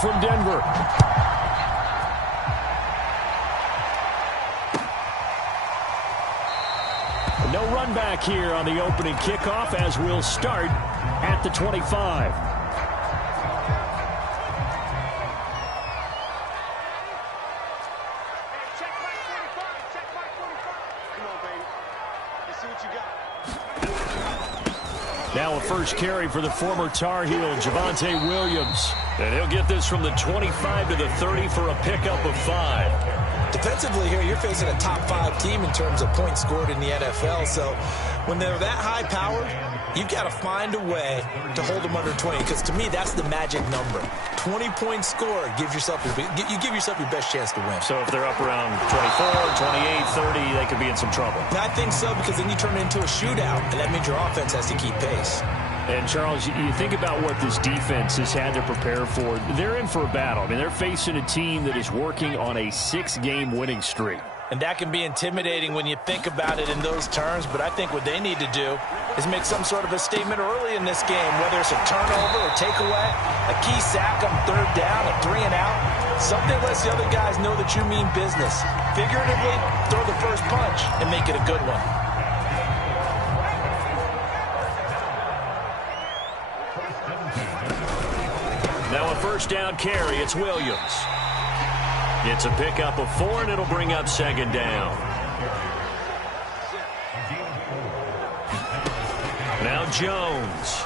from Denver. No run back here on the opening kickoff as we'll start at the 25. Now a first carry for the former Tar Heel, Javonte Williams. And he'll get this from the 25 to the 30 for a pickup of 5. Defensively here, you're facing a top 5 team in terms of points scored in the NFL. So when they're that high powered, you've got to find a way to hold them under 20. Because to me, that's the magic number. 20 points scored gives yourself you give yourself your best chance to win. So if they're up around 24, 28, 30, they could be in some trouble. I think so, because then you turn it into a shootout, and that means your offense has to keep pace. And, Charles, you think about what this defense has had to prepare for. They're in for a battle. I mean, they're facing a team that is working on a 6-game winning streak. And that can be intimidating when you think about it in those terms, but I think what they need to do is make some sort of a statement early in this game, whether it's a turnover or takeaway, a key sack on 3rd down, a 3-and-out. Something lets the other guys know that you mean business. Figuratively, throw the first punch and make it a good one. Now a first down carry. It's Williams. It's a pickup of 4, and it'll bring up 2nd down. Now Jones.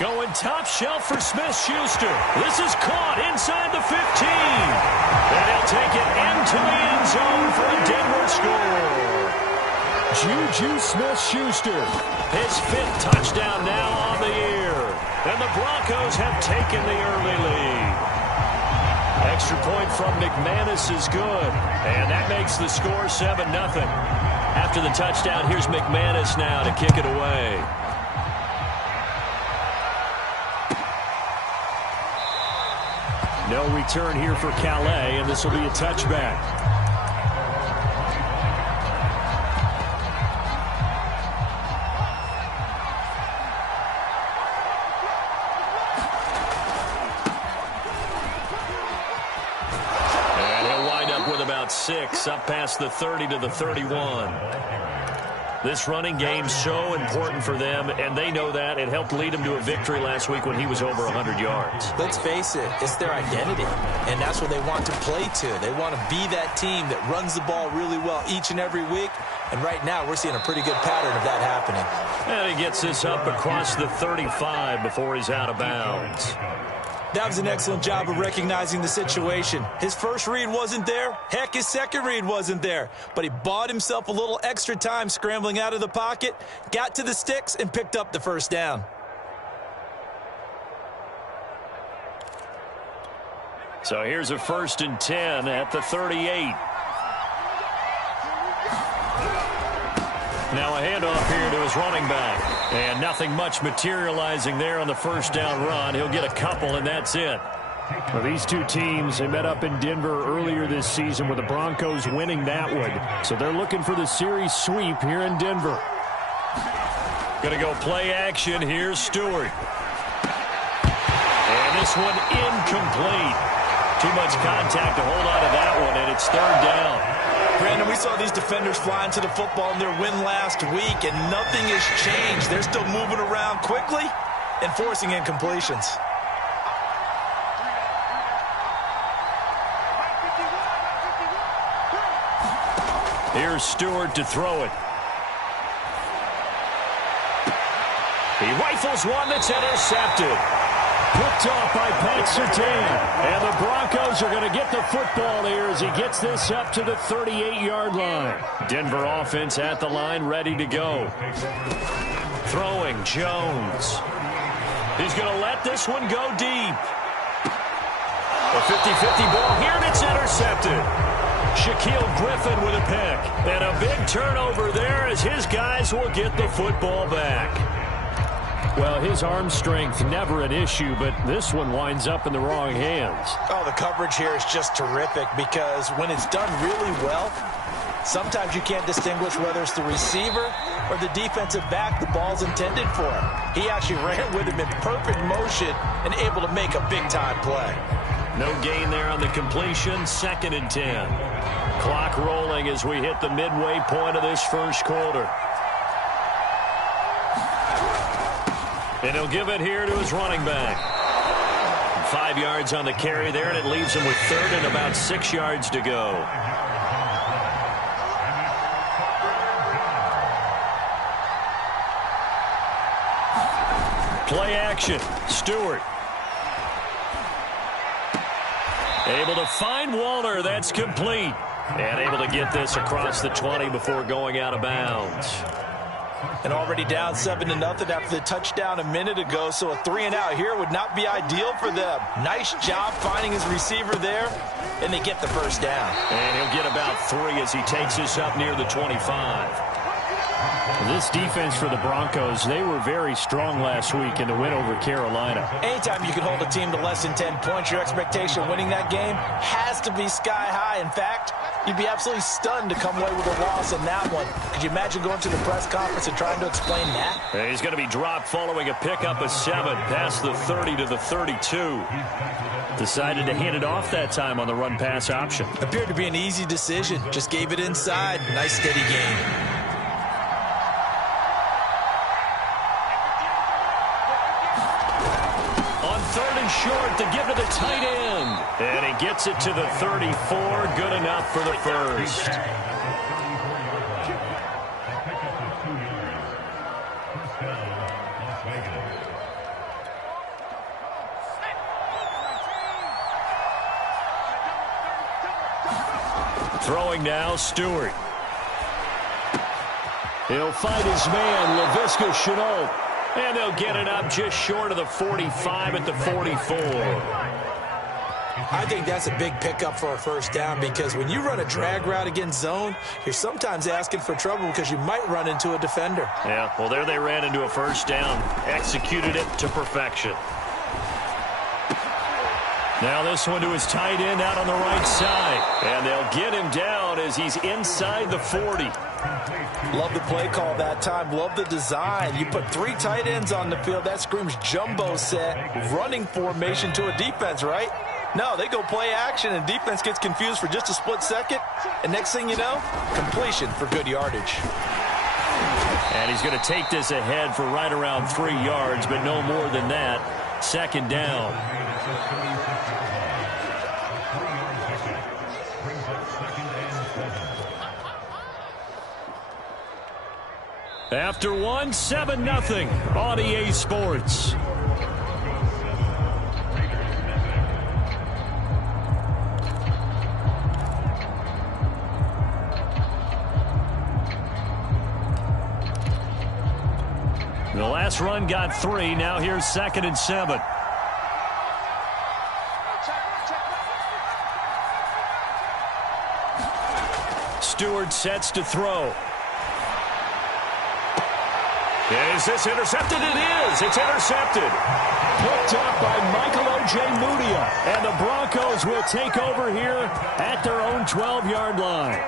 Going top shelf for Smith-Schuster. This is caught inside the 15. And he'll take it into the end zone for a Denver score. Juju Smith-Schuster, his 5th touchdown now on the year. And the Broncos have taken the early lead. Extra point from McManus is good. And that makes the score 7-0. After the touchdown, here's McManus now to kick it away. No return here for Calais, and this will be a touchback. About 6, up past the 30 to the 31. This running game's so important for them, and they know that. It helped lead them to a victory last week when he was over 100 yards. Let's face it, it's their identity, and that's what they want to play to. They want to be that team that runs the ball really well each and every week, and right now we're seeing a pretty good pattern of that happening. And he gets this up across the 35 before he's out of bounds. That was an excellent job of recognizing the situation. His first read wasn't there. Heck, his second read wasn't there. But he bought himself a little extra time scrambling out of the pocket, got to the sticks, and picked up the first down. So here's a 1st and 10 at the 38. Now a handoff here to his running back. And nothing much materializing there on the first down run. He'll get a couple, and that's it. Well, these two teams, they met up in Denver earlier this season with the Broncos winning that one. So they're looking for the series sweep here in Denver. Going to go play action. Here's Stewart. And this one incomplete. Too much contact to hold on to that one, and it's 3rd down. Brandon, we saw these defenders flying to the football in their win last week, and nothing has changed. They're still moving around quickly and forcing incompletions. Here's Stewart to throw it. He rifles one that's intercepted. Picked off by Pat Surtain. And the Broncos are going to get the football here as he gets this up to the 38-yard line. Denver offense at the line, ready to go. Throwing, Jones. He's going to let this one go deep. A 50-50 ball here, and it's intercepted. Shaquille Griffin with a pick. And a big turnover there as his guys will get the football back. Well, his arm strength never an issue, but this one winds up in the wrong hands. Oh, the coverage here is just terrific because when it's done really well, Sometimes you can't distinguish whether it's the receiver or the defensive back the ball's intended for. He actually ran with him in perfect motion and able to make a big-time play. No gain there on the completion. 2nd and 10. Clock rolling as we hit the midway point of this first quarter. And he'll give it here to his running back. 5 yards on the carry there, and it leaves him with 3rd and about 6 yards to go. Play action. Stewart. Able to find Waller. That's complete. And able to get this across the 20 before going out of bounds. And already down 7-0 after the touchdown a minute ago, so a 3-and-out here would not be ideal for them. Nice job finding his receiver there, and they get the first down. And he'll get about 3 as he takes us up near the 25. This defense for the Broncos, they were very strong last week in the win over Carolina. Anytime you can hold a team to less than 10 points, your expectation of winning that game has to be sky high. In fact, you'd be absolutely stunned to come away with a loss in that one. Could you imagine going to the press conference and trying to explain that? He's going to be dropped following a pickup of 7 past the 30 to the 32. Decided to hand it off that time on the run-pass option. Appeared to be an easy decision. Just gave it inside. Nice steady game. Short to give to the tight end. And he gets it to the 34. Good enough for the first. Throwing now, Stewart. He'll find his man, Laviska Shenault. And they'll get it up just short of the 45 at the 44. I think that's a big pickup for a first down because when you run a drag route against zone, you're sometimes asking for trouble because you might run into a defender. Yeah, well, there they ran into a first down. Executed it to perfection. Now this one to his tight end out on the right side. And they'll get him down as he's inside the 40. Love the play call that time. Love the design. You put 3 tight ends on the field. That screams jumbo set, running formation to a defense, right? No, they go play action, and defense gets confused for just a split second. And next thing you know, completion for good yardage. And he's going to take this ahead for right around 3 yards, but no more than that. 2nd down. After 1, 7-0 on EA Sports. The last run got 3. Now here's 2nd and 7. Stewart sets to throw. Is this intercepted? It is. It's intercepted. Picked up by Michael Ojemudia. And the Broncos will take over here at their own 12-yard line.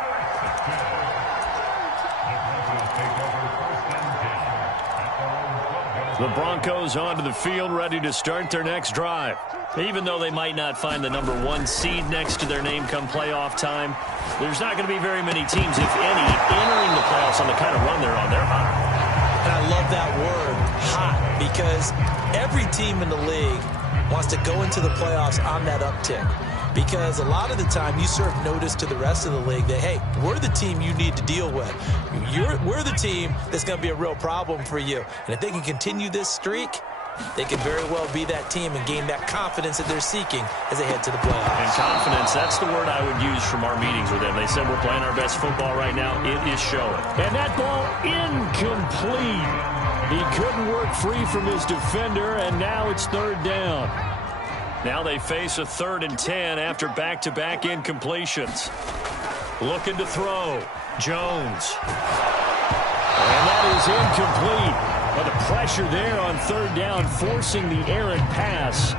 The Broncos onto the field, ready to start their next drive. Even though they might not find the number 1 seed next to their name come playoff time, there's not going to be very many teams, if any, entering the playoffs on the kind of run they're on. They're hot. And I love that word, hot, because every team in the league wants to go into the playoffs on that uptick. Because a lot of the time you serve notice to the rest of the league that, hey, we're the team you need to deal with. We're the team that's going to be a real problem for you. And if they can continue this streak, they can very well be that team and gain that confidence that they're seeking as they head to the playoffs. And confidence, that's the word I would use from our meetings with them. They said we're playing our best football right now. It is showing. And that ball incomplete. He couldn't work free from his defender, and now it's 3rd down. Now they face a 3rd and 10 after back-to-back incompletions. Looking to throw. Jones. And that is incomplete. But the pressure there on 3rd down, forcing the errant pass.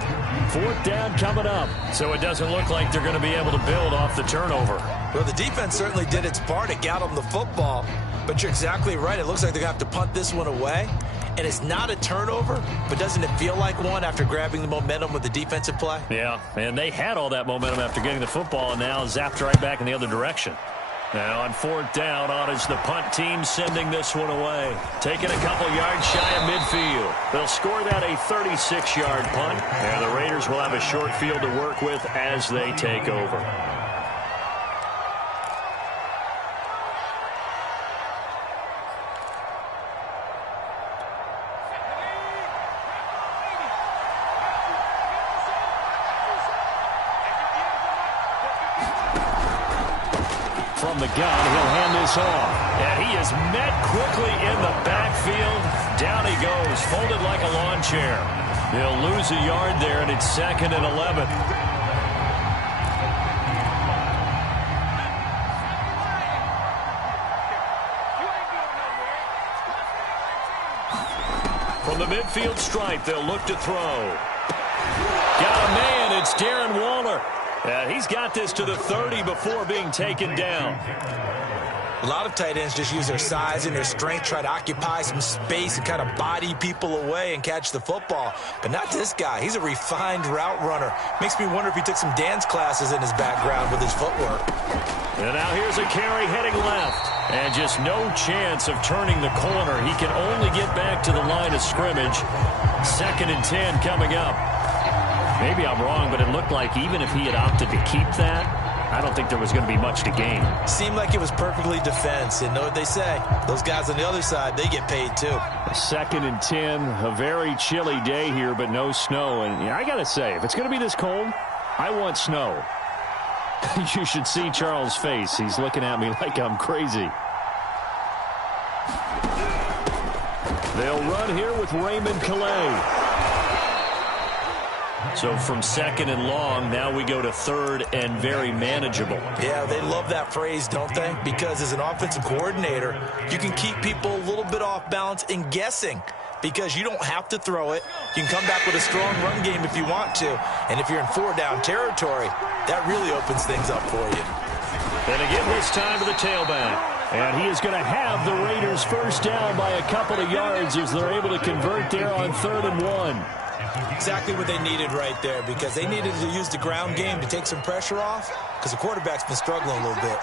4th down coming up. So it doesn't look like they're going to be able to build off the turnover. Well, the defense certainly did its part to get them the football. But you're exactly right. It looks like they're going to have to punt this one away. And it's not a turnover, but doesn't it feel like one after grabbing the momentum with the defensive play? Yeah, and they had all that momentum after getting the football, and now zapped right back in the other direction. Now on 4th down, on is the punt team sending this one away. Taking a couple yards shy of midfield. They'll score that a 36-yard punt, and the Raiders will have a short field to work with as they take over. From the gun, he'll hand this off. And he is met quickly in the backfield. Down he goes, folded like a lawn chair. He'll lose a yard there, and it's 2nd and 11. From the midfield stripe, they'll look to throw. Got a man, it's Darren Waller. He's got this to the 30 before being taken down. A lot of tight ends just use their size and their strength, try to occupy some space and kind of body people away and catch the football. But not this guy. He's a refined route runner. Makes me wonder if he took some dance classes in his background with his footwork. And now here's a carry heading left. And just no chance of turning the corner. He can only get back to the line of scrimmage. 2nd and 10 coming up. Maybe I'm wrong, but it looked like even if he had opted to keep that, I don't think there was going to be much to gain. Seemed like it was perfectly defense. And know what they say? Those guys on the other side, they get paid too. 2nd and 10, a very chilly day here, but no snow. And I got to say, if it's going to be this cold, I want snow. You should see Charles' face. He's looking at me like I'm crazy. They'll run here with Raymond Calais. So from 2nd and long, now we go to 3rd and very mmanageable. Yeah, they love that phrase, don't they? Because as an offensive coordinator, you can keep people a little bit off balance and guessing because you don't have to throw it. You can come back with a strong run game if you want to. And if you're in 4-down territory, that really opens things up for you. And again this time to the tailback. And he is going to have the Raiders first down by a couple of yards as they're able to convert there on 3rd and 1. Exactly what they needed right there because they needed to use the ground game to take some pressure off because the quarterback's been struggling a little bit.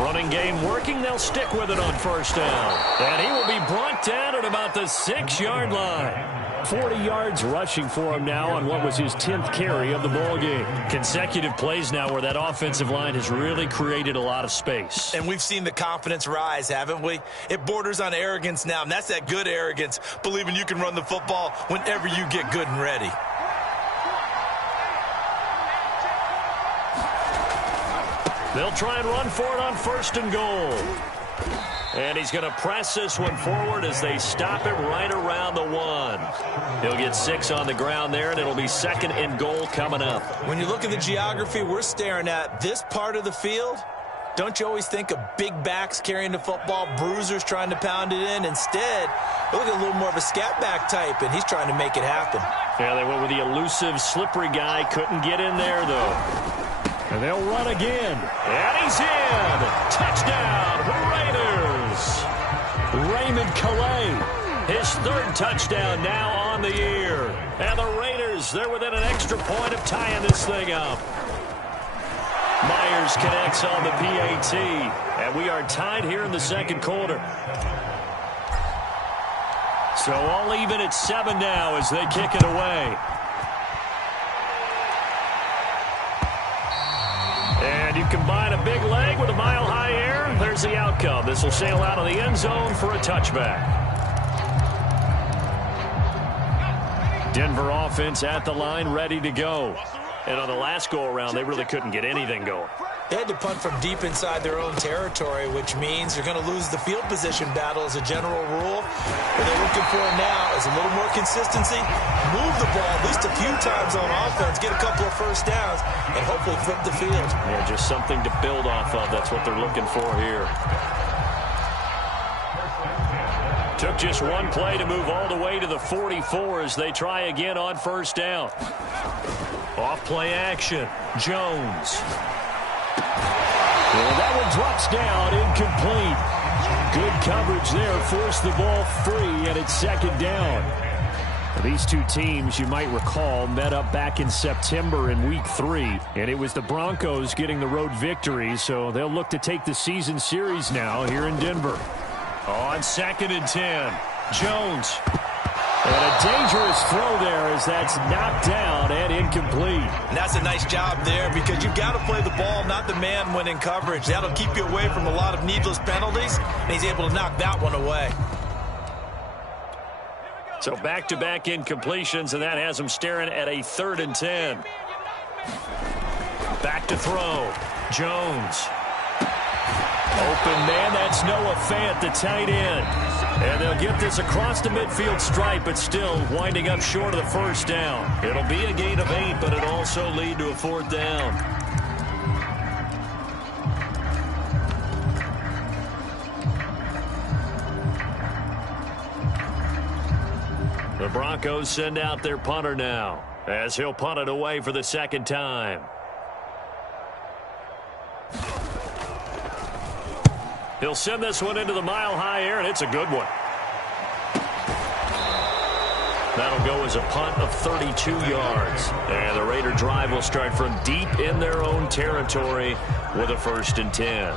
Running game working. They'll stick with it on 1st down. And he will be brought down at about the 6-yard line. 40 yards rushing for him now on what was his 10th carry of the ball game. Consecutive plays now where that offensive line has really created a lot of space. And we've seen the confidence rise, haven't we? It borders on arrogance now, and that's that good arrogance, believing you can run the football whenever you get good and ready. They'll try and run for it on 1st and goal. And he's going to press this one forward as they stop it right around the 1. He'll get 6 on the ground there, and it'll be 2nd and goal coming up. When you look at the geography we're staring at, this part of the field, don't you always think of big backs carrying the football, bruisers trying to pound it in? Instead, look at a little more of a scat back type, and he's trying to make it happen. Yeah, they went with the elusive, slippery guy. Couldn't get in there, though. And they'll run again. And he's in. Touchdown, Raiders. Raymond Calais, his 3rd touchdown now on the year. And the Raiders, they're within an extra point of tying this thing up. Myers connects on the PAT. And we are tied here in the 2nd quarter. So all even at 7 now as they kick it away. And you combine a big leg with a mile-high air, there's the outcome. This will sail out of the end zone for a touchback. Denver offense at the line, ready to go. And on the last go-around, they really couldn't get anything going. They had to punt from deep inside their own territory, which means you're going to lose the field position battle as a general rule. What they're looking for now is a little more consistency, move the ball at least a few times on offense, get a couple of first downs, and hopefully flip the field. Yeah, just something to build off of. That's what they're looking for here. Took just one play to move all the way to the 44 as they try again on first down. Off play action. Jones. Well, that one drops down, incomplete. Good coverage there, forced the ball free, and it's second down. These two teams, you might recall, met up back in September in Week 3, and it was the Broncos getting the road victory, so they'll look to take the season series now here in Denver. On 2nd and 10, Jones. And a dangerous throw there as that's knocked down and incomplete. And that's a nice job there because you've got to play the ball, not the man when in coverage. That'll keep you away from a lot of needless penalties, and he's able to knock that one away. So back-to-back incompletions, and that has him staring at a 3rd and 10. Back to throw. Jones. Open man, that's Noah Fant, the tight end. And they'll get this across the midfield stripe, but still winding up short of the first down. It'll be a gain of 8, but it'll also lead to a 4th down. The Broncos send out their punter now, as he'll punt it away for the 2nd time. He'll send this one into the mile-high air, and it's a good one. That'll go as a punt of 32 yards. And the Raider drive will start from deep in their own territory with a 1st and 10.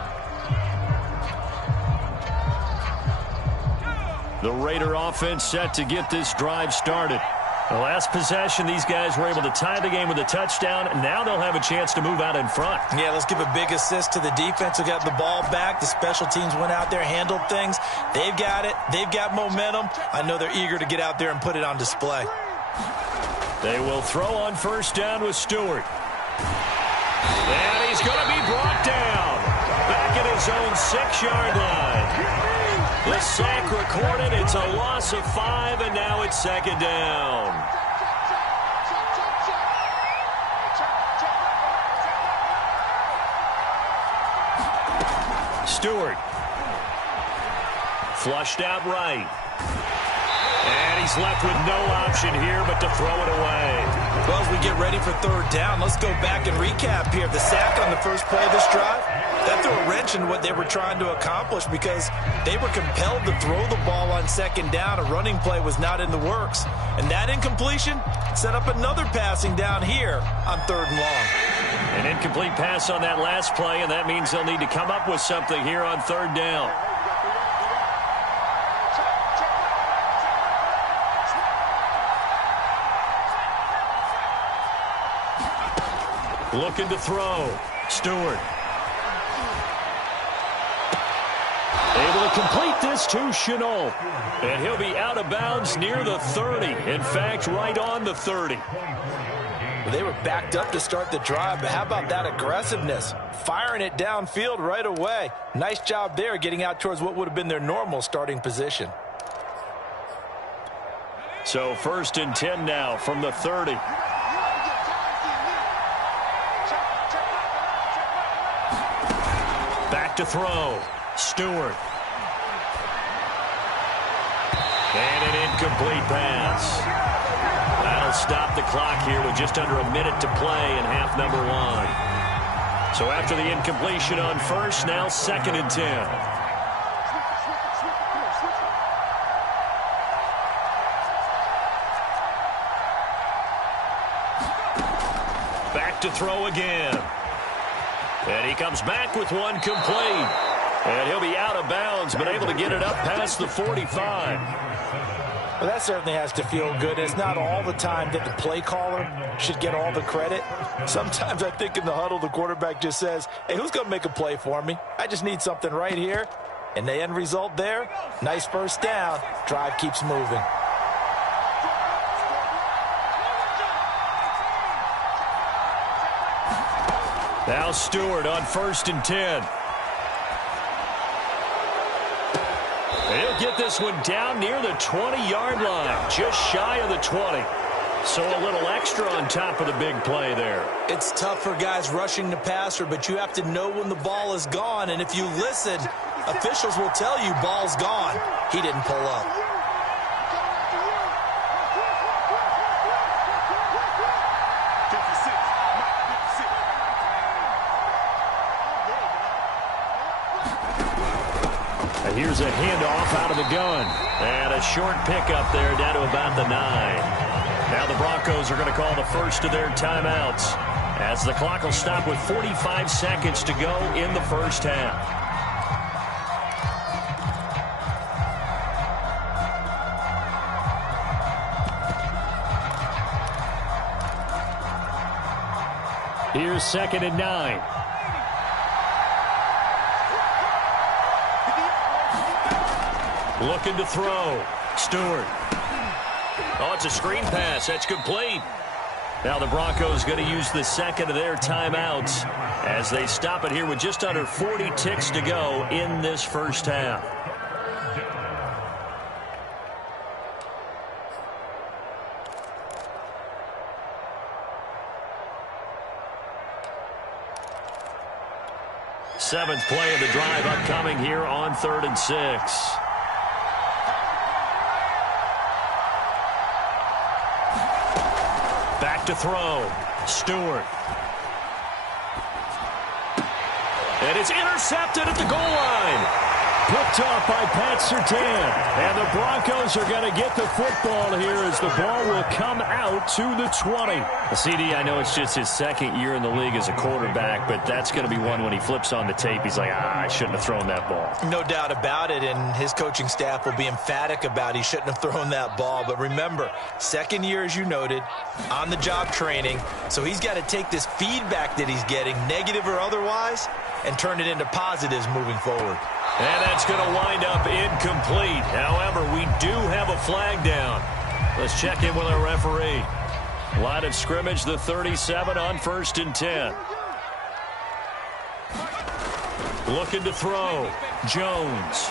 The Raider offense set to get this drive started. The last possession, these guys were able to tie the game with a touchdown, and now they'll have a chance to move out in front. Yeah, let's give a big assist to the defense who got the ball back. The special teams went out there, handled things. They've got it. They've got momentum. I know they're eager to get out there and put it on display. They will throw on first down with Stewart. And he's going to be brought down back at his own 6-yard line. The sack recorded. It's a loss of 5, and now it's 2nd down. Stewart. Flushed out right. And he's left with no option here but to throw it away. Well, as we get ready for 3rd down, let's go back and recap here. The sack on the first play of this drive, that threw a wrench in what they were trying to accomplish because they were compelled to throw the ball on 2nd down. A running play was not in the works. And that incompletion set up another passing down here on 3rd and long. An incomplete pass on that last play, and that means they'll need to come up with something here on 3rd down. Looking to throw. Stewart. Able to complete this to Shenault. And he'll be out of bounds near the 30. In fact, right on the 30. Well, they were backed up to start the drive, but how about that aggressiveness? Firing it downfield right away. Nice job there getting out towards what would have been their normal starting position. So 1st and 10 now from the 30. Back to throw. Stewart. And an incomplete pass. That'll stop the clock here with just under a minute to play in half number 1. So after the incompletion on first, now 2nd and 10. Back to throw again. And he comes back with one complete. And he'll be out of bounds, but able to get it up past the 45. Well, that certainly has to feel good. It's not all the time that the play caller should get all the credit. Sometimes I think in the huddle, the quarterback just says, hey, who's going to make a play for me? I just need something right here. And the end result there, nice 1st down. Drive keeps moving. Now Stewart on 1st and 10. He'll get this one down near the 20-yard line, just shy of the 20. So a little extra on top of the big play there. It's tough for guys rushing the passer, but you have to know when the ball is gone. And if you listen, officials will tell you ball's gone. He didn't pull up. And here's a handoff out of the gun. And a short pickup there down to about the 9. Now the Broncos are going to call the first of their timeouts as the clock will stop with 45 seconds to go in the first half. Here's 2nd and 9. Looking to throw. Stewart. Oh, it's a screen pass. That's complete. Now the Broncos going to use the second of their timeouts as they stop it here with just under 40 ticks to go in this first half. Seventh play of the drive upcoming here on 3rd and 6. Back to throw. Stewart. And it's intercepted at the goal line. Picked off by Pat Surtain. And the Broncos are going to get the football here as the ball will come out to the 20. CD, I know it's just his second year in the league as a quarterback, but that's going to be one when he flips on the tape. He's like, I shouldn't have thrown that ball. No doubt about it, and his coaching staff will be emphatic about he shouldn't have thrown that ball. But remember, second year, as you noted, on-the-job training. So he's got to take this feedback that he's getting, negative or otherwise, and turn it into positives moving forward. And that's going to wind up incomplete. However, we do have a flag down. Let's check in with our referee. Line of scrimmage, the 37 on 1st and 10. Looking to throw. Jones.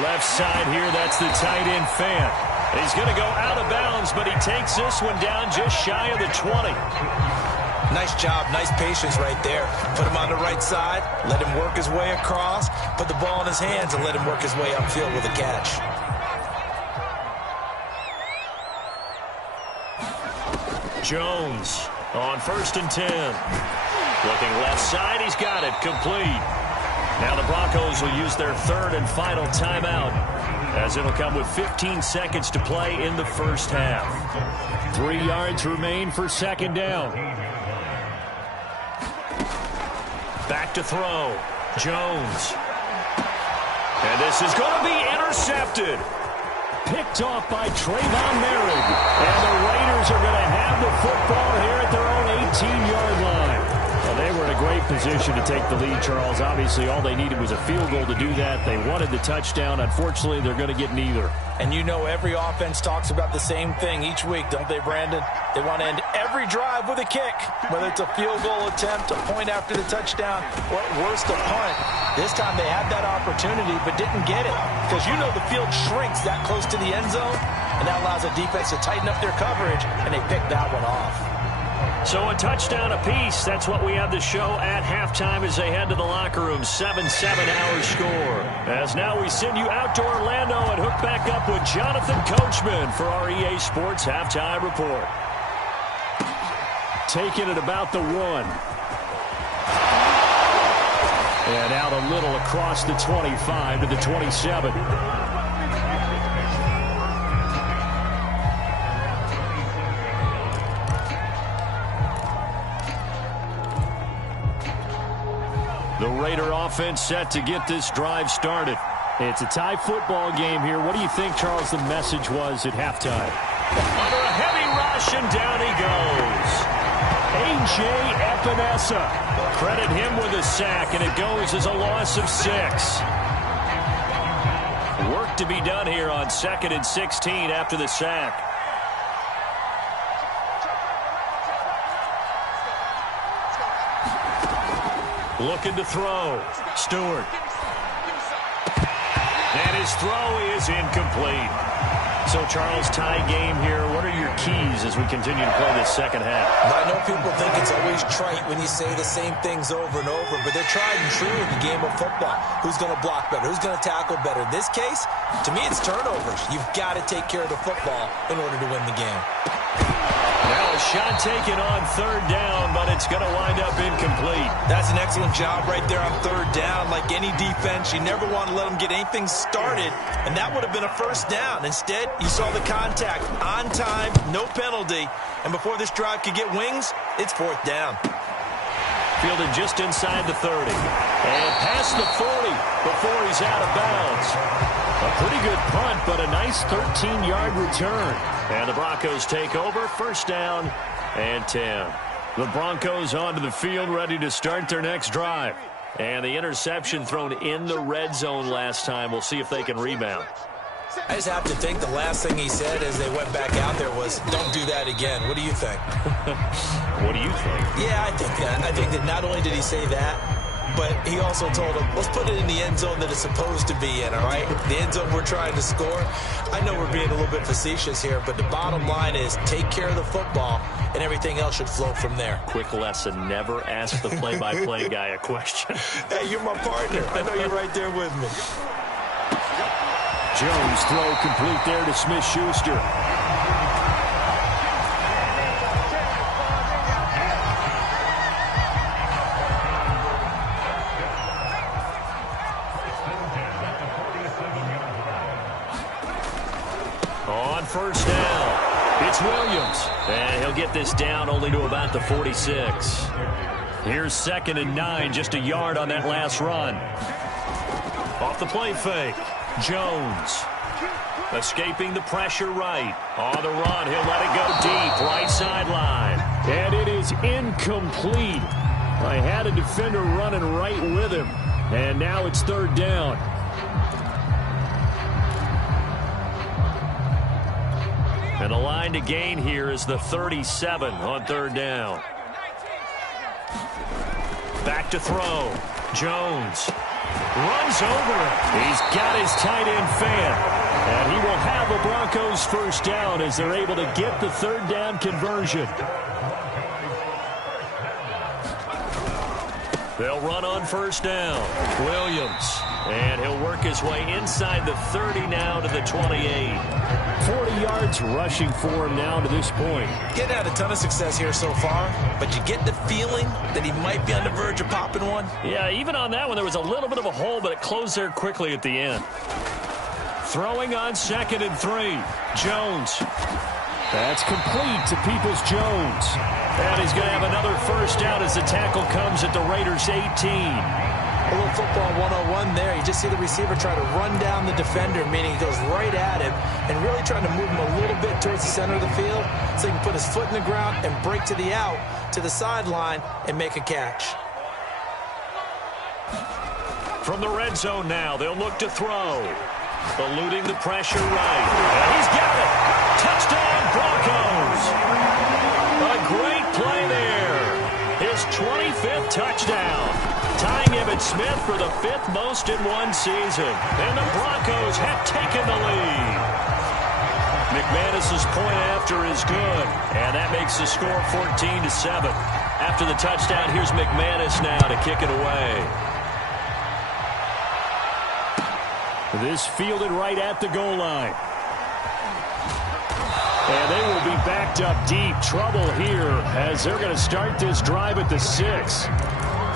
Left side here, that's the tight end Fant. He's going to go out of bounds, but he takes this one down just shy of the 20. Nice job, nice patience right there. Put him on the right side, let him work his way across, put the ball in his hands, and let him work his way upfield with a catch. Jones on 1st and 10. Looking left side, he's got it, complete. Now the Broncos will use their 3rd and final timeout as it'll come with 15 seconds to play in the first half. 3 yards remain for 2nd down. Back to throw. Jones. And this is going to be intercepted. Picked off by Trayvon Merrick. And the Raiders are going to have the football here at their own 18-yard line. Well, they were in a great position to take the lead, Charles. Obviously, all they needed was a field goal to do that. They wanted the touchdown. Unfortunately, they're going to get neither. And you know every offense talks about the same thing each week, don't they, Brandon? They want to end every drive with a kick, whether it's a field goal attempt, a point after the touchdown, or at worst a punt. This time they had that opportunity but didn't get it because you know the field shrinks that close to the end zone, and that allows the defense to tighten up their coverage, and they picked that one off. So a touchdown apiece. That's what we have the show at halftime as they head to the locker room. 7-7 our score. As now we send you out to Orlando and hook back up with Jonathan Coachman for our EA Sports Halftime Report. Taking it about the 1. And out a little across the 25 to the 27. The Raider offense set to get this drive started. It's a tie football game here. What do you think, Charles, the message was at halftime? Under a heavy rush, and down he goes. A.J. Epinesa. Credit him with a sack, and it goes as a loss of 6. Work to be done here on 2nd and 16 after the sack. Looking to throw. Stewart. And his throw is incomplete. So, Charles, tie game here. What are your keys as we continue to play this second half? I know people think it's always trite when you say the same things over and over, but they're tried and true in the game of football. Who's going to block better? Who's going to tackle better? In this case, to me, it's turnovers. You've got to take care of the football in order to win the game. Now a shot taken on third down, but it's going to wind up incomplete. That's an excellent job right there on third down. Like any defense, you never want to let them get anything started, and that would have been a first down. Instead, you saw the contact on time, no penalty, and before this drive could get wings, it's fourth down. Fielded just inside the 30. And past the 40 before he's out of bounds. A pretty good punt, but a nice 13-yard return. And the Broncos take over, first down and 10. The Broncos onto the field, ready to start their next drive. And the interception thrown in the red zone last time. We'll see if they can rebound. I just have to think the last thing he said as they went back out there was, don't do that again. What do you think? What do you think? Yeah, I think that. I think that not only did he say that, but he also told him, let's put it in the end zone that it's supposed to be in, all right? The end zone we're trying to score. I know we're being a little bit facetious here, but the bottom line is take care of the football, and everything else should flow from there. Quick lesson, never ask the play-by-play guy a question. Hey, you're my partner. I know you're right there with me. Jones throw complete there to Smith-Schuster. On first down, it's Williams. And he'll get this down only to about the 46. Here's 2nd and 9, just a yard on that last run. Off the play fake. Jones escaping the pressure right. On the run, he'll let it go deep, right sideline. And it is incomplete. I had a defender running right with him. And now it's third down. And the line to gain here is the 37 on third down. Back to throw. Jones runs over him. He's got his tight end fan. And he will have the Broncos first down as they're able to get the third down conversion. They'll run on first down. Williams. And he'll work his way inside the 30 now to the 28. 40 yards rushing for him now to this point. Getting had a ton of success here so far, but you get the feeling that he might be on the verge of popping one. Yeah, even on that one, there was a little bit of a hole, but it closed there quickly at the end. Throwing on 2nd and 3. Jones. That's complete to Peoples-Jones. And he's going to have another first down as the tackle comes at the Raiders' 18. A little football 101 there. You just see the receiver try to run down the defender, meaning he goes right at him and really trying to move him a little bit towards the center of the field so he can put his foot in the ground and break to the out, to the sideline, and make a catch. From the red zone now, they'll look to throw. Eluding the pressure right. And he's got it. Touchdown, Broncos. A great play there. His 25th touchdown. Tying Emmitt Smith for the 5th most in one season. And the Broncos have taken the lead. McManus's point after is good. And that makes the score 14-7. After the touchdown, here's McManus now to kick it away. This fielded right at the goal line. And they will be backed up deep. Trouble here as they're going to start this drive at the 6.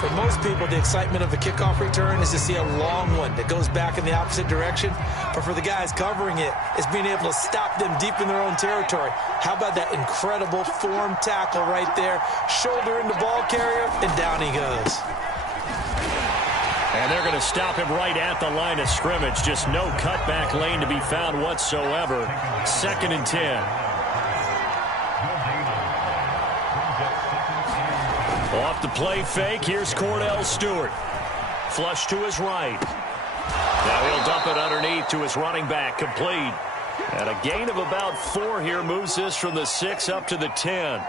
For most people, the excitement of a kickoff return is to see a long one that goes back in the opposite direction. But for the guys covering it, it's being able to stop them deep in their own territory. How about that incredible form tackle right there? Shoulder into ball carrier, and down he goes. And they're going to stop him right at the line of scrimmage. Just no cutback lane to be found whatsoever. 2nd and 10. Off the play fake, here's Cordell Stewart. Flush to his right. Now he'll dump it underneath to his running back, complete. And a gain of about 4 here moves this from the 6 up to the 10.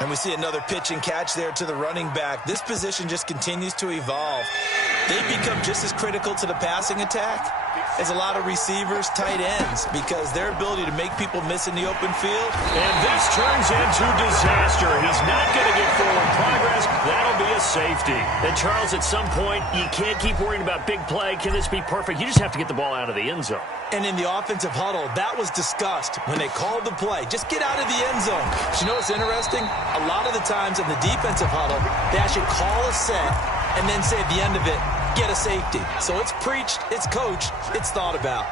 And we see another pitch and catch there to the running back. This position just continues to evolve. They become just as critical to the passing attack as a lot of receivers, tight ends, because their ability to make people miss in the open field. And this turns into disaster. He's not going to get forward progress. That'll be a safety. And, Charles, at some point, you can't keep worrying about big play. Can this be perfect? You just have to get the ball out of the end zone. And in the offensive huddle, that was discussed when they called the play. Just get out of the end zone. But you know what's interesting? A lot of the times in the defensive huddle, they actually call a set and then say at the end of it, get a safety. So it's preached, it's coached, it's thought about.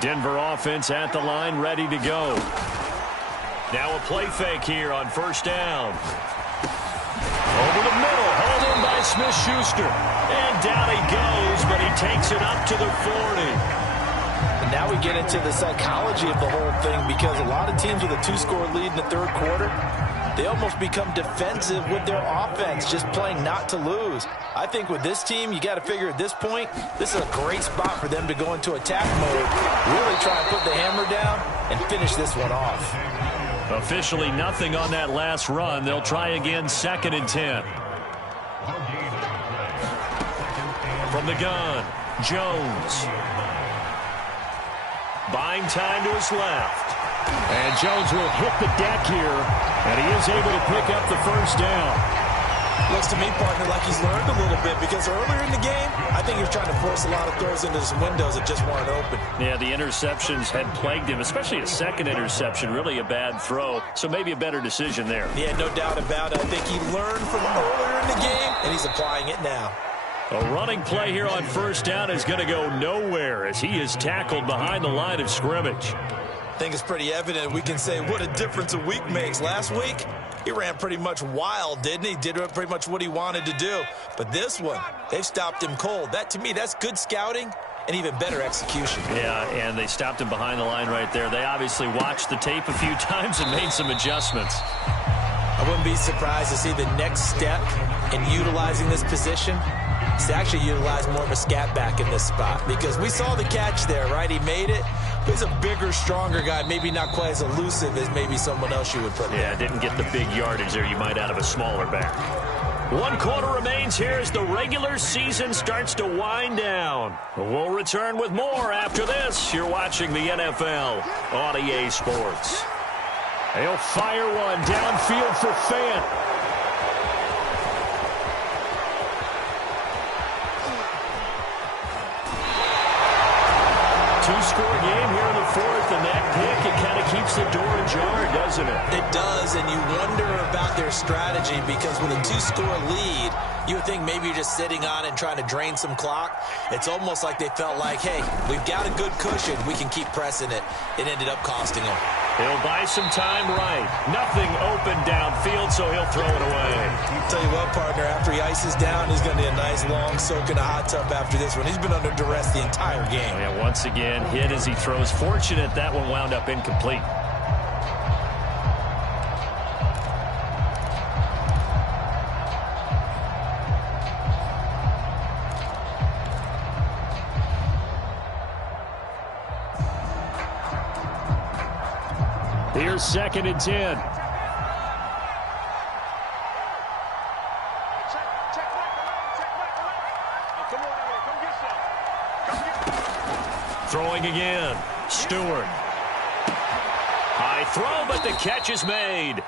Denver offense at the line, ready to go. Now a play fake here on first down. Over the middle, hauled in by Smith-Schuster. And down he goes, but he takes it up to the 40. And now we get into the psychology of the whole thing, because a lot of teams with a 2-score lead in the third quarter, they almost become defensive with their offense, just playing not to lose. I think with this team, you got to figure at this point, this is a great spot for them to go into attack mode, really try and put the hammer down and finish this one off. Officially nothing on that last run. They'll try again, 2nd and 10. From the gun, Jones. Buying time to his left. And Jones will hit the deck here, and he is able to pick up the first down. Looks to me, partner, like he's learned a little bit, because earlier in the game, I think he was trying to force a lot of throws into some windows that just weren't open. Yeah, the interceptions had plagued him, especially a second interception, really a bad throw, so maybe a better decision there. Yeah, no doubt about it. I think he learned from earlier in the game, and he's applying it now. A running play here on first down is going to go nowhere as he is tackled behind the line of scrimmage. I think it's pretty evident. We can say what a difference a week makes. Last week, he ran pretty much wild, didn't he? Did pretty much what he wanted to do. But this one, they've stopped him cold. That, to me, that's good scouting and even better execution. Yeah, and they stopped him behind the line right there. They obviously watched the tape a few times and made some adjustments. I wouldn't be surprised to see the next step in utilizing this position is to actually utilize more of a scat back in this spot, because we saw the catch there, right? He made it. He's a bigger, stronger guy, maybe not quite as elusive as maybe someone else you would put there. Yeah, didn't get the big yardage there you might out of a smaller back. 1 quarter remains here as the regular season starts to wind down. We'll return with more after this. You're watching the NFL on EA Sports. He'll fire one downfield for Fant. Two-score game here in the fourth, and that pick, it kind of keeps the door ajar, doesn't it? It does, and you wonder about their strategy, because with a 2-score lead, you would think maybe you're just sitting on it and trying to drain some clock. It's almost like they felt like, hey, we've got a good cushion. We can keep pressing it. It ended up costing them. He'll buy some time right. Nothing open downfield, so he'll throw it away. Tell you what, partner, after he ices down, he's going to need a nice long soak in a hot tub after this one. He's been under duress the entire game. Oh, yeah, once again, hit as he throws. Fortunate that one wound up incomplete. Here's 2nd and 10. Throwing again. Stewart. High throw, but the catch is made.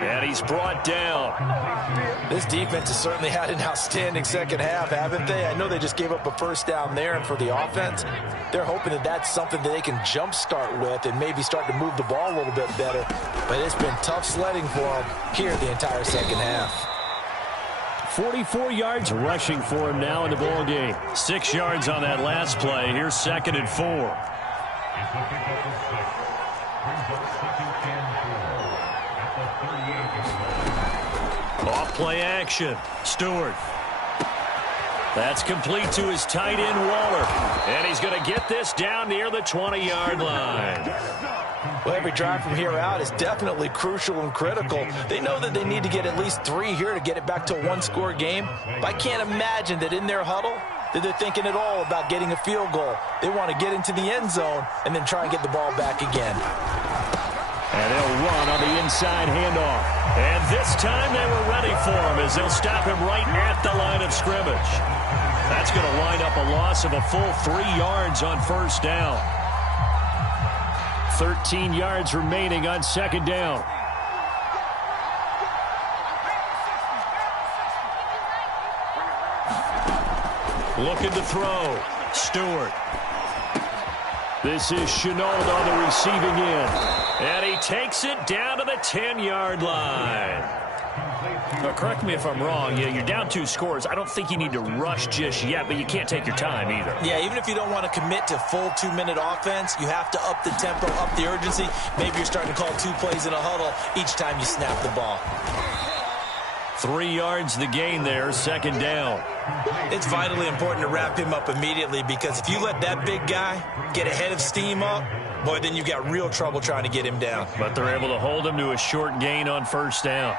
And he's brought down. This defense has certainly had an outstanding second half, haven't they? I know they just gave up a first down there, and for the offense, they're hoping that that's something that they can jumpstart with and maybe start to move the ball a little bit better. But it's been tough sledding for them here the entire second half. 44 yards rushing for him now in the ball game. 6 yards on that last play. Here's 2nd and 4. Off play action. Stewart. That's complete to his tight end, Waller. And he's going to get this down near the 20-yard line. Well, every drive from here out is definitely crucial and critical. They know that they need to get at least 3 here to get it back to a 1-score game. But I can't imagine that in their huddle that they're thinking at all about getting a field goal. They want to get into the end zone and then try and get the ball back again. And they'll run on the inside handoff. And this time they were ready for him as they'll stop him right at the line of scrimmage. That's going to wind up a loss of a full 3 yards on first down. 13 yards remaining on second down. Looking to throw. Stewart. This is Shenault on the receiving end. And he takes it down to the 10-yard line. Now, correct me if I'm wrong. Yeah, you're down 2 scores. I don't think you need to rush just yet, but you can't take your time either. Yeah, even if you don't want to commit to full 2-minute offense, you have to up the tempo, up the urgency. Maybe you're starting to call 2 plays in a huddle each time you snap the ball. 3 yards the gain there, second down. It's vitally important to wrap him up immediately because if you let that big guy get ahead of steam up, boy, then you've got real trouble trying to get him down. But they're able to hold him to a short gain on first down.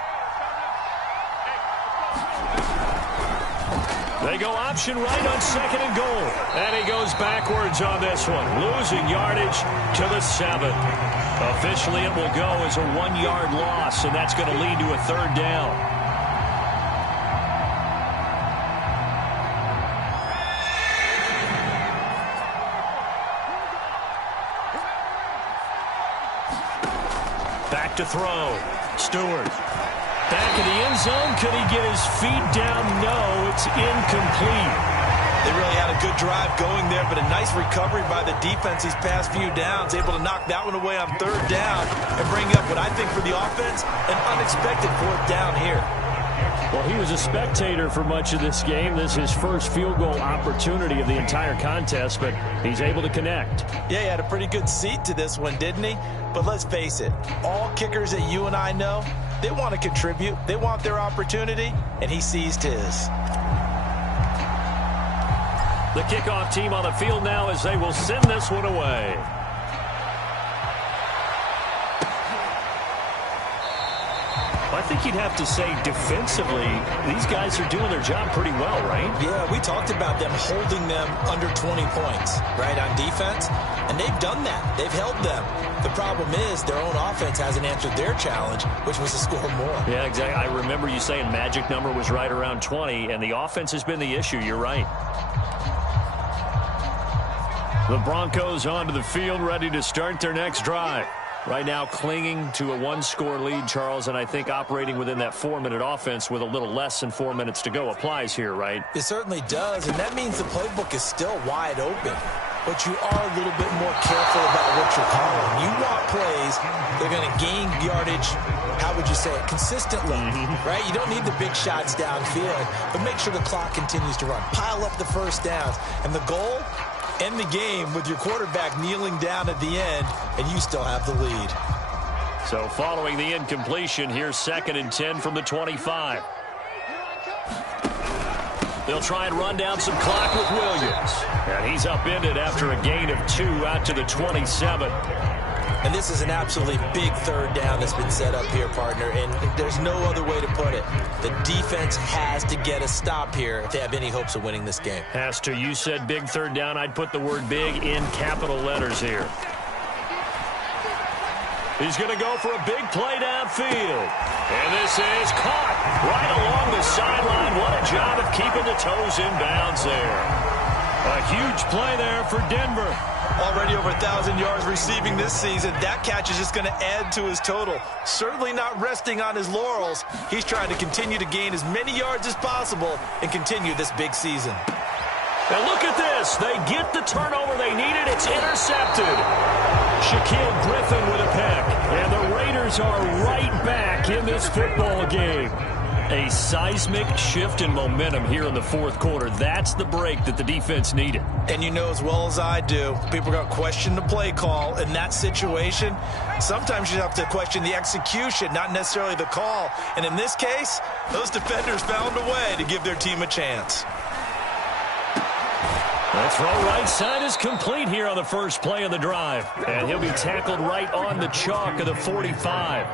They go option right on second and goal. And he goes backwards on this one, losing yardage to the 7. Officially, it will go as a 1-yard loss, and that's going to lead to a third down. Back to throw. Stewart. Back in the end zone. Could he get his feet down? No, it's incomplete. They really had a good drive going there, but a nice recovery by the defense these past few downs, able to knock that one away on third down and bring up what I think for the offense, an unexpected fourth down here. Well, he was a spectator for much of this game. This is his first field goal opportunity of the entire contest, but he's able to connect. Yeah, he had a pretty good seat to this one, didn't he? But let's face it, all kickers that you and I know, they want to contribute. They want their opportunity, and he seized his. The kickoff team on the field now as they will send this one away. I think you'd have to say defensively, these guys are doing their job pretty well, right? Yeah, we talked about them holding them under 20 points, right, on defense. And they've done that. They've held them. The problem is their own offense hasn't answered their challenge, which was to score more. Yeah, exactly. I remember you saying magic number was right around 20, and the offense has been the issue. You're right. The Broncos onto the field, ready to start their next drive. Right now clinging to a 1-score lead, Charles, and I think operating within that 4-minute offense with a little less than 4 minutes to go applies here, right? It certainly does, and that means the playbook is still wide open. But you are a little bit more careful about what you're calling. You want plays, they're going to gain yardage, how would you say it, consistently, right? You don't need the big shots downfield, but make sure the clock continues to run. Pile up the first downs, and the goal, end the game with your quarterback kneeling down at the end, and you still have the lead. So following the incompletion, here's 2nd and 10 from the 25. They'll try and run down some clock with Williams. And he's upended after a gain of 2 out to the 27. And this is an absolutely big third down that's been set up here, partner, and there's no other way to put it. The defense has to get a stop here if they have any hopes of winning this game. Has to. You said big third down. I'd put the word big in capital letters here. He's going to go for a big play downfield. And this is caught right along the sideline. What a job of keeping the toes in bounds there. A huge play there for Denver. Already over 1,000 yards receiving this season. That catch is just going to add to his total. Certainly not resting on his laurels. He's trying to continue to gain as many yards as possible and continue this big season. And look at this. They get the turnover they needed. It's intercepted. Shaquille Griffin with a pick. And the Raiders are right back in this football game. A seismic shift in momentum here in the fourth quarter. That's the break that the defense needed. And you know as well as I do, people are going to question the play call in that situation. Sometimes you have to question the execution, not necessarily the call. And in this case, those defenders found a way to give their team a chance. The throw right side is complete here on the first play of the drive. And he'll be tackled right on the chalk of the 45.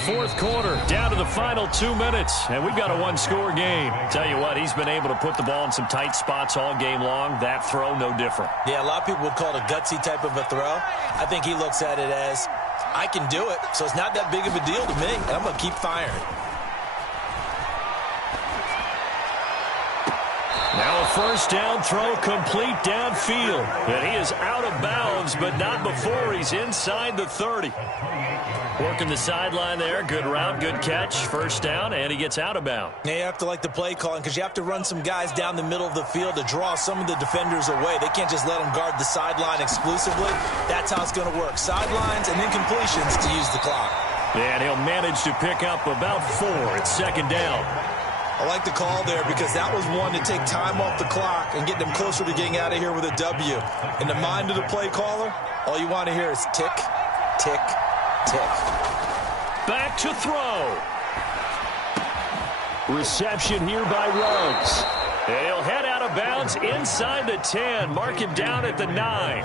Fourth quarter, down to the final 2 minutes, and we've got a 1-score game. Tell you what, he's been able to put the ball in some tight spots all game long. That throw, no different. Yeah, a lot of people would call it a gutsy type of a throw. I think he looks at it as I can do it, so it's not that big of a deal to me, and I'm going to keep firing. Now a first down throw complete downfield. And he is out of bounds, but not before he's inside the 30. Working the sideline there. Good route, good catch. First down, and he gets out of bounds. Yeah, you have to like the play calling because you have to run some guys down the middle of the field to draw some of the defenders away. They can't just let them guard the sideline exclusively. That's how it's going to work. Sidelines and then completions to use the clock. And he'll manage to pick up about 4 at second down. I like the call there because that was one to take time off the clock and get them closer to getting out of here with a W. In the mind of the play caller, all you want to hear is tick, tick, tick. Back to throw. Reception here by Ruggs. And he'll head out of bounds inside the 10. Mark him down at the 9.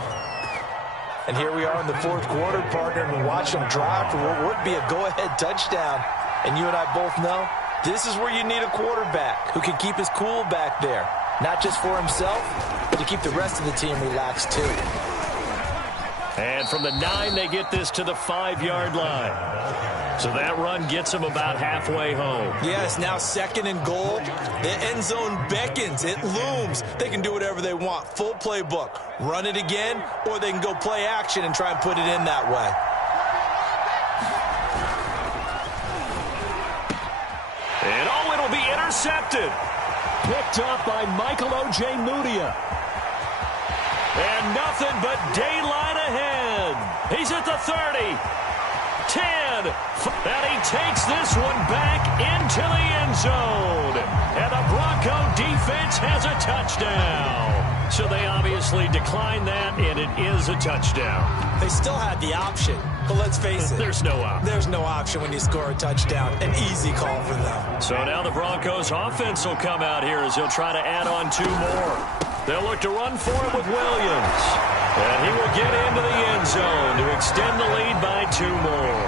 And here we are in the fourth quarter, partner, and we watch them drive for what would be a go-ahead touchdown. And you and I both know this is where you need a quarterback who can keep his cool back there. Not just for himself, but to keep the rest of the team relaxed too. And from the 9, they get this to the 5-yard line. So that run gets them about halfway home. Yes, now second and goal. The end zone beckons. It looms. They can do whatever they want. Full playbook. Run it again, or they can go play action and try and put it in that way. And oh, it'll be intercepted. Picked up by Michael Ojemudia. And nothing but daylight ahead. He's at the 30. 10. And he takes this one back into the end zone. And the Bronco defense has a touchdown. So they obviously declined that, and it is a touchdown. They still had the option, but let's face it. There's no option. There's no option when you score a touchdown. An easy call for them. So now the Broncos offense will come out here as he'll try to add on 2 more. They'll look to run for it with Williams. And he will get into the end zone to extend the lead by 2 more.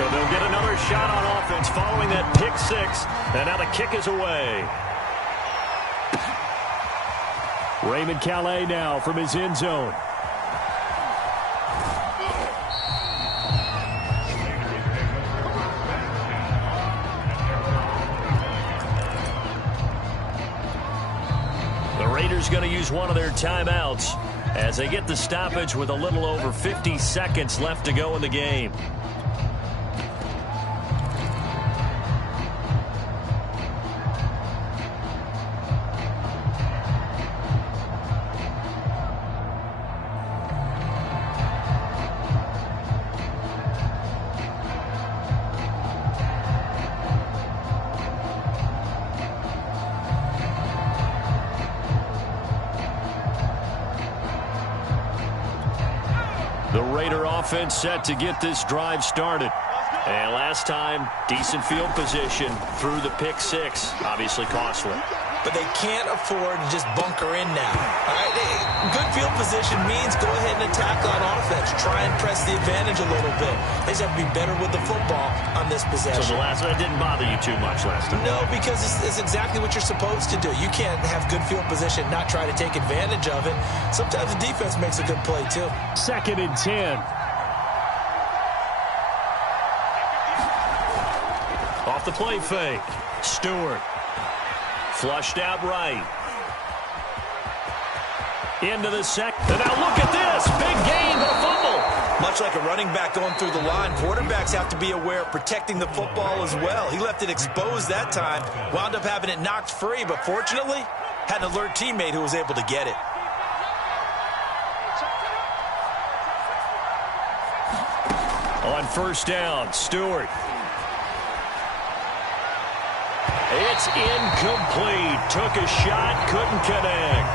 So they'll get another shot on offense following that pick 6. And now the kick is away. Raymond Calais now from his end zone. The Raiders going to use one of their timeouts as they get the stoppage with a little over 50 seconds left to go in the game. The Raider offense set to get this drive started. And last time, decent field position through the pick 6. Obviously costly. But they can't afford to just bunker in now. All right, good field position means go ahead and attack on offense. Try and press the advantage a little bit. They just have to be better with the football on this possession. So the last one didn't bother you too much last time? No, because it's exactly what you're supposed to do. You can't have good field position, not try to take advantage of it. Sometimes the defense makes a good play, too. 2nd and 10. Off the play fake. Stewart. Flushed out right. Into the second. And now look at this. Big gain, but a fumble. Much like a running back going through the line, quarterbacks have to be aware of protecting the football as well. He left it exposed that time. Wound up having it knocked free, but fortunately, had an alert teammate who was able to get it. On first down, Stewart. It's incomplete. Took a shot, couldn't connect.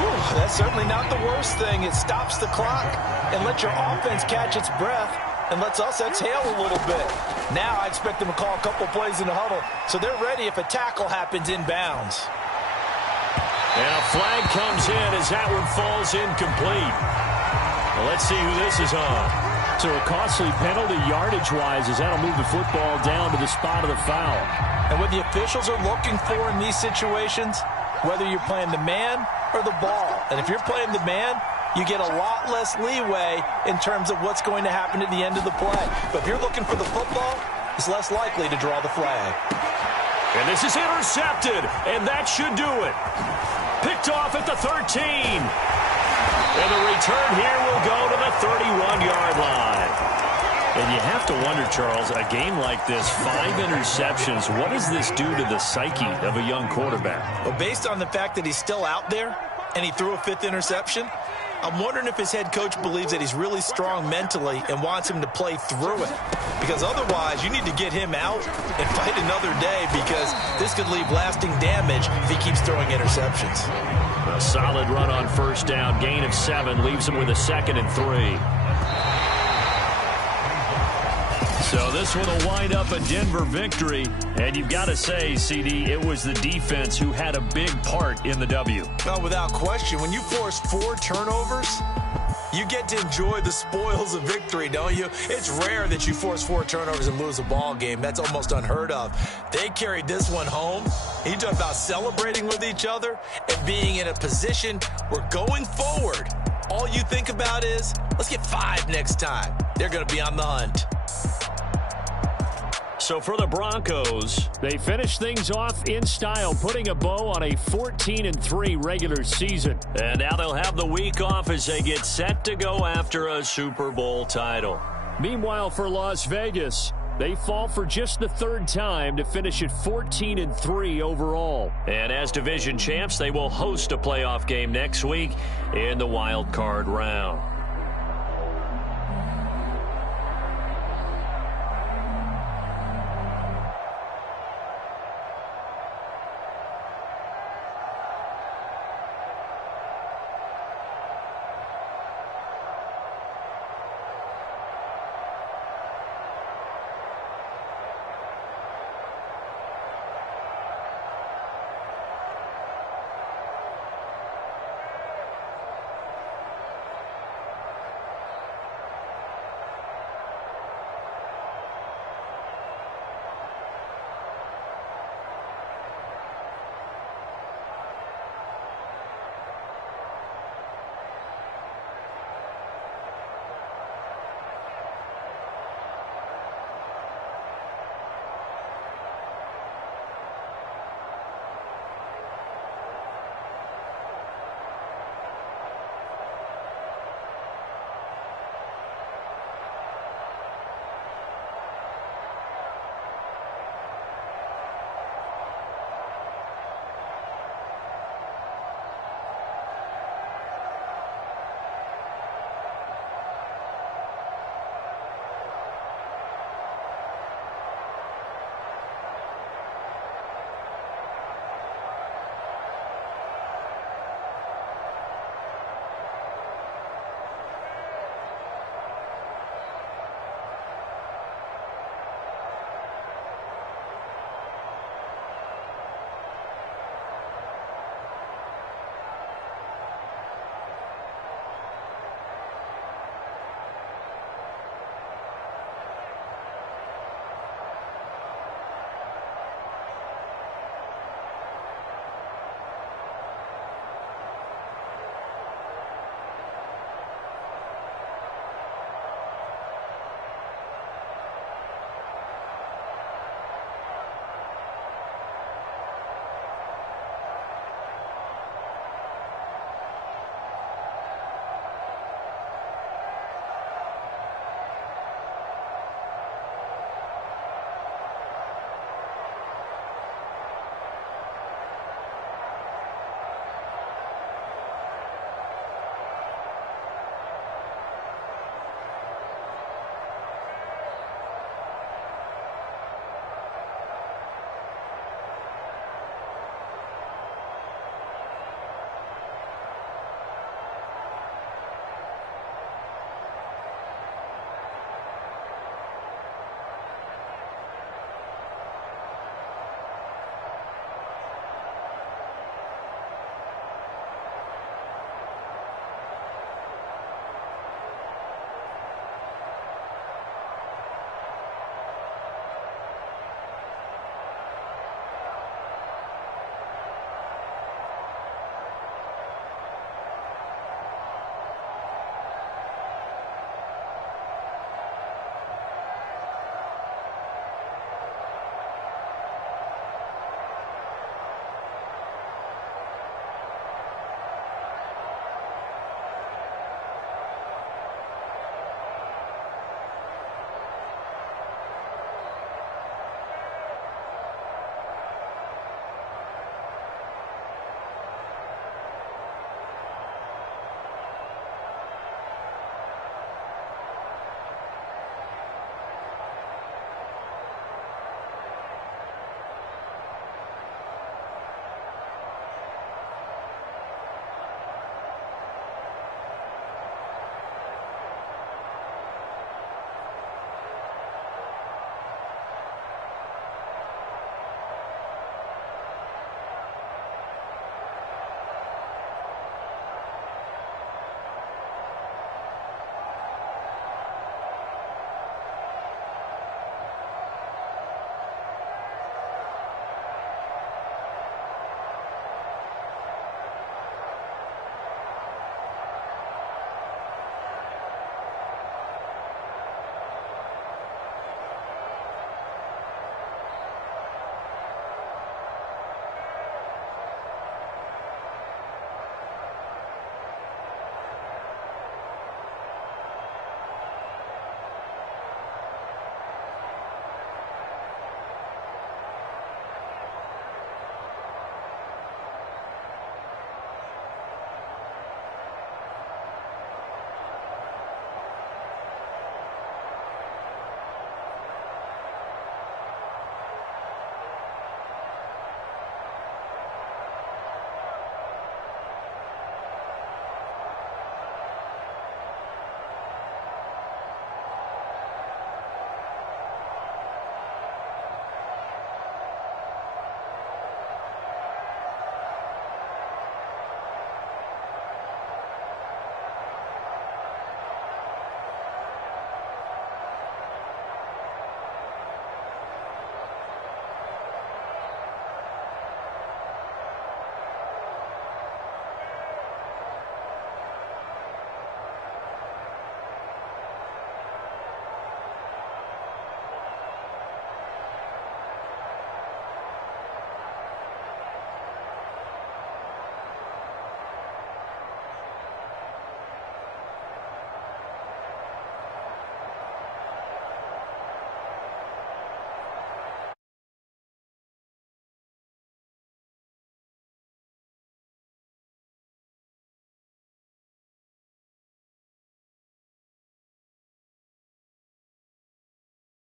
Whew, that's certainly not the worst thing. It stops the clock and lets your offense catch its breath and lets us exhale a little bit. Now I expect them to call a couple plays in the huddle so they're ready if a tackle happens inbounds. And a flag comes in as that one falls incomplete. Well, let's see who this is on. So a costly penalty yardage-wise as that'll move the football down to the spot of the foul. And what the officials are looking for in these situations, whether you're playing the man or the ball. And if you're playing the man, you get a lot less leeway in terms of what's going to happen at the end of the play. But if you're looking for the football, it's less likely to draw the flag. And this is intercepted, and that should do it. Picked off at the 13. And the return here will go to the 31-yard line. And you have to wonder, Charles, a game like this, 5 interceptions, what does this do to the psyche of a young quarterback? Well, based on the fact that he's still out there and he threw a 5th interception, I'm wondering if his head coach believes that he's really strong mentally and wants him to play through it. Because otherwise, you need to get him out and fight another day, because this could leave lasting damage if he keeps throwing interceptions. A solid run on first down, gain of 7, leaves him with a 2nd and 3. So this one will wind up a Denver victory. And you've got to say, CD, it was the defense who had a big part in the W. Well, without question, when you force 4 turnovers, you get to enjoy the spoils of victory, don't you? It's rare that you force 4 turnovers and lose a ball game. That's almost unheard of. They carried this one home. You talk about celebrating with each other and being in a position where going forward, all you think about is, let's get 5 next time. They're going to be on the hunt. So for the Broncos, they finish things off in style, putting a bow on a 14-3 regular season. And now they'll have the week off as they get set to go after a Super Bowl title. Meanwhile, for Las Vegas, they fall for just the 3rd time to finish at 14-3 overall. And as division champs, they will host a playoff game next week in the wild card round.